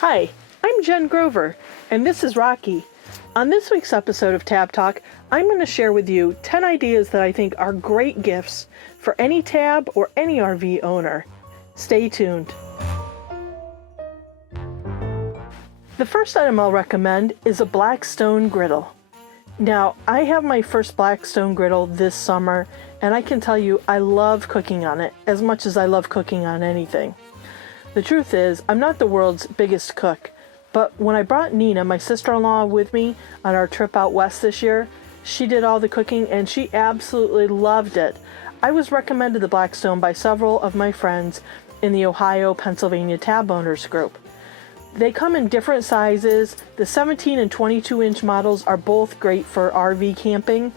Hi, I'm Jen Grover, and this is Rocky. On this week's episode of Tab Talk, I'm going to share with you 10 ideas that I think are great gifts for any tab or any RV owner. Stay tuned. The first item I'll recommend is a black stone griddle. Now, I have my first black stone griddle this summer, and I can tell you I love cooking on it as much as I love cooking on anything. The truth is, I'm not the world's biggest cook, but when I brought Nina, my sister-in-law, with me on our trip out west this year, she did all the cooking and she absolutely loved it. I was recommended the Blackstone by several of my friends in the Ohio, Pennsylvania tab owners group. They come in different sizes. The 17 and 22-inch models are both great for RV camping.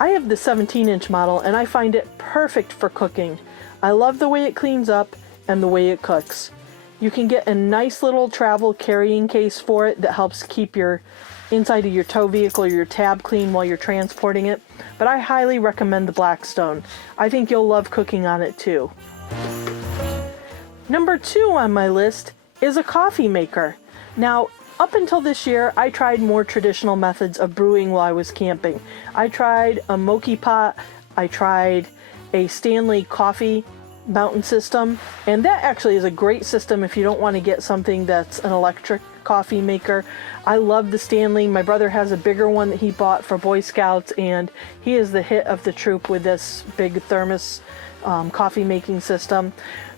I have the 17-inch model and I find it perfect for cooking. I love the way it cleans up and the way it cooks. You can get a nice little travel carrying case for it that helps keep your inside of your tow vehicle or your tab clean while you're transporting it. But I highly recommend the Blackstone. I think you'll love cooking on it too. Number 2 on my list is a coffee maker. Now, up until this year, I tried more traditional methods of brewing while I was camping. I tried a mochi pot, I tried a Stanley coffee mountain system, and that actually is a great system if you don't want to get something that's an electric coffee maker. I love the Stanley. My brother has a bigger one that he bought for Boy Scouts, and he is the hit of the troop with this big thermos coffee making system.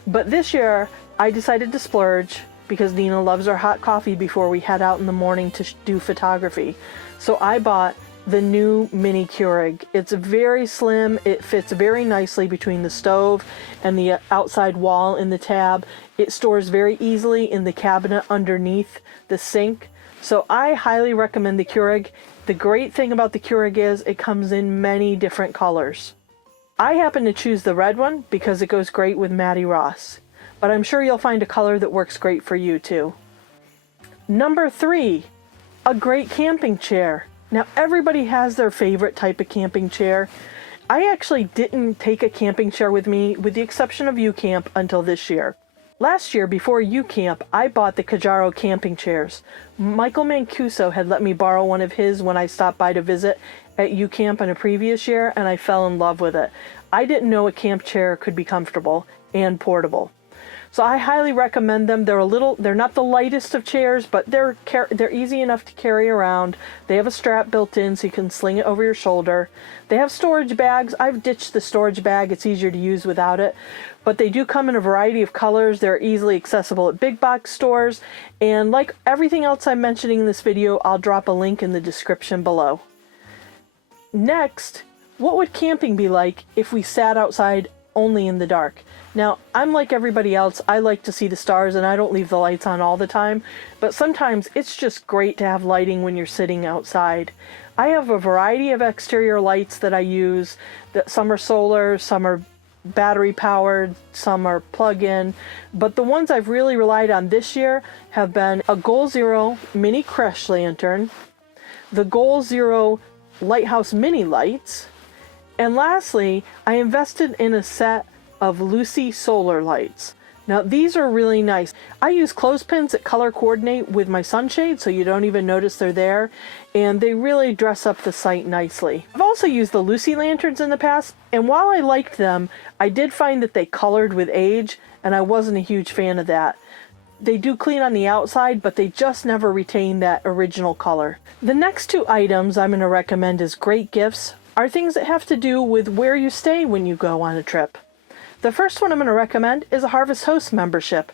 But this year I decided to splurge because Nina loves our hot coffee before we head out in the morning to do photography. So I bought the new mini Keurig. It's very slim. It fits very nicely between the stove and the outside wall in the tab. It stores very easily in the cabinet underneath the sink. So I highly recommend the Keurig. The great thing about the Keurig is it comes in many different colors. I happen to choose the red one because it goes great with Matty Ross, but I'm sure you'll find a color that works great for you too. Number 3, a great camping chair. Now, everybody has their favorite type of camping chair. I actually didn't take a camping chair with me, with the exception of nuCamp, until this year. Last year, before nuCamp, I bought the Kajaro camping chairs. Michael Mancuso had let me borrow one of his when I stopped by to visit at nuCamp in a previous year, and I fell in love with it. I didn't know a camp chair could be comfortable and portable. So I highly recommend them. They're not the lightest of chairs, but they're easy enough to carry around. They have a strap built in so you can sling it over your shoulder. They have storage bags. I've ditched the storage bag. It's easier to use without it. But they do come in a variety of colors. They're easily accessible at big box stores. And like everything else I'm mentioning in this video, I'll drop a link in the description below. Next, what would camping be like if we sat outside only in the dark? Now, I'm like everybody else. I like to see the stars and I don't leave the lights on all the time, but sometimes it's just great to have lighting when you're sitting outside. I have a variety of exterior lights that I use. Some are solar, some are battery powered, some are plug-in, but the ones I've really relied on this year have been a Goal Zero mini crash lantern, the Goal Zero lighthouse mini lights, and lastly, I invested in a set of Lucy solar lights. Now these are really nice. I use clothespins that color coordinate with my sunshade so you don't even notice they're there, and they really dress up the site nicely. I've also used the Lucy lanterns in the past, and while I liked them, I did find that they colored with age, and I wasn't a huge fan of that. They do clean on the outside, but they just never retain that original color. The next 2 items I'm going to recommend as great gifts are things that have to do with where you stay when you go on a trip. The first one I'm going to recommend is a Harvest Host membership.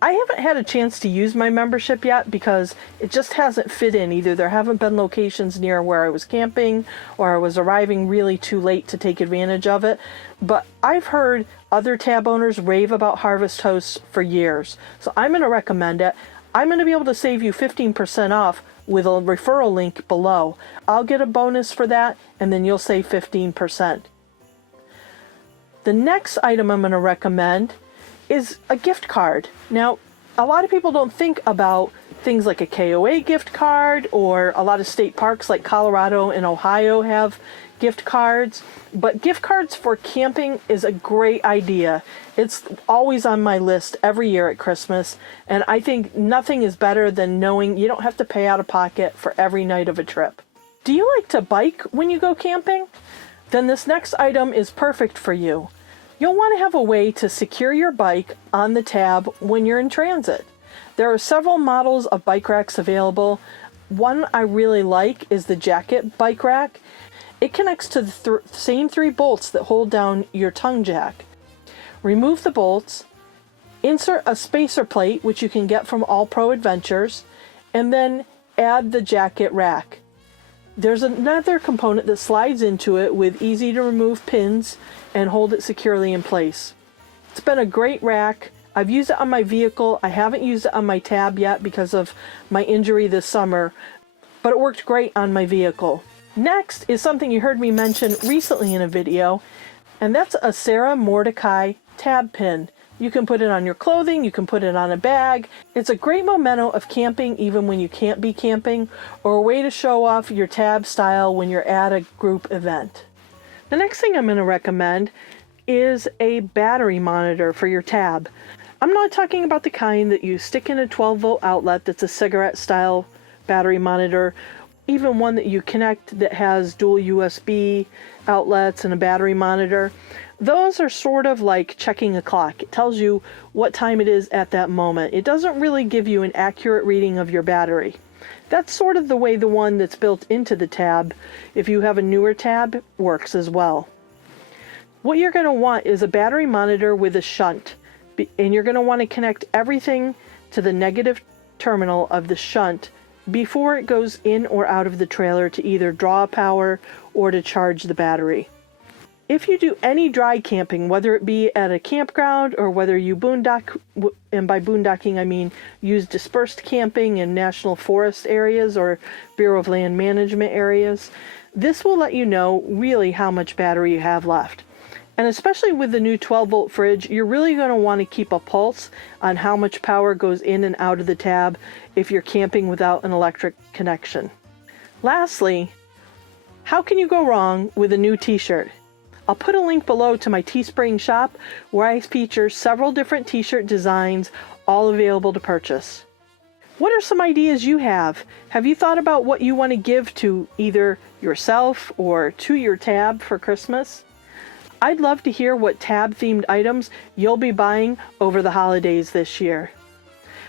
I haven't had a chance to use my membership yet because it just hasn't fit in. Either there haven't been locations near where I was camping or I was arriving really too late to take advantage of it. But I've heard other tab owners rave about Harvest Hosts for years. So I'm going to recommend it. I'm going to be able to save you 15% off with a referral link below. I'll get a bonus for that and then you'll save 15%. The next item I'm going to recommend is a gift card. Now, a lot of people don't think about things like a KOA gift card, or a lot of state parks like Colorado and Ohio have gift cards. But gift cards for camping is a great idea. It's always on my list every year at Christmas, and I think nothing is better than knowing you don't have to pay out of pocket for every night of a trip. Do you like to bike when you go camping? Then this next item is perfect for you. You'll want to have a way to secure your bike on the tab when you're in transit. There are several models of bike racks available. One I really like is the Jacket bike rack. It connects to the same 3 bolts that hold down your tongue jack. Remove the bolts, insert a spacer plate, which you can get from All Pro Adventures, and then add the Jacket rack. There's another component that slides into it with easy to remove pins and hold it securely in place. It's been a great rack. I've used it on my vehicle. I haven't used it on my tab yet because of my injury this summer, but it worked great on my vehicle. Next is something you heard me mention recently in a video, and that's a Sarah Mordecai tab pin. You can put it on your clothing, you can put it on a bag. It's a great memento of camping even when you can't be camping, or a way to show off your tab style when you're at a group event. The next thing I'm going to recommend is a battery monitor for your tab. I'm not talking about the kind that you stick in a 12-volt outlet that's a cigarette style battery monitor, even one that you connect that has dual USB outlets and a battery monitor. Those are sort of like checking a clock. It tells you what time it is at that moment. It doesn't really give you an accurate reading of your battery. That's sort of the way the one that's built into the tab, if you have a newer tab, works as well. What you're going to want is a battery monitor with a shunt, and you're going to want to connect everything to the negative terminal of the shunt before it goes in or out of the trailer to either draw power or to charge the battery. If you do any dry camping, whether it be at a campground or whether you boondock, and by boondocking I mean use dispersed camping in national forest areas or Bureau of Land Management areas, this will let you know really how much battery you have left. And especially with the new 12-volt fridge, you're really going to want to keep a pulse on how much power goes in and out of the tab if you're camping without an electric connection. Lastly, how can you go wrong with a new t-shirt? I'll put a link below to my Teespring shop where I feature several different t-shirt designs, all available to purchase. What are some ideas you have? Have you thought about what you want to give to either yourself or to your tab for Christmas? I'd love to hear what tab-themed items you'll be buying over the holidays this year.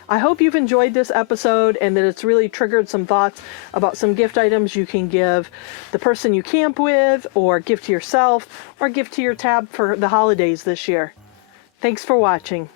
I hope you've enjoyed this episode and that it's really triggered some thoughts about some gift items you can give the person you camp with, or give to yourself, or give to your tab for the holidays this year. Thanks for watching.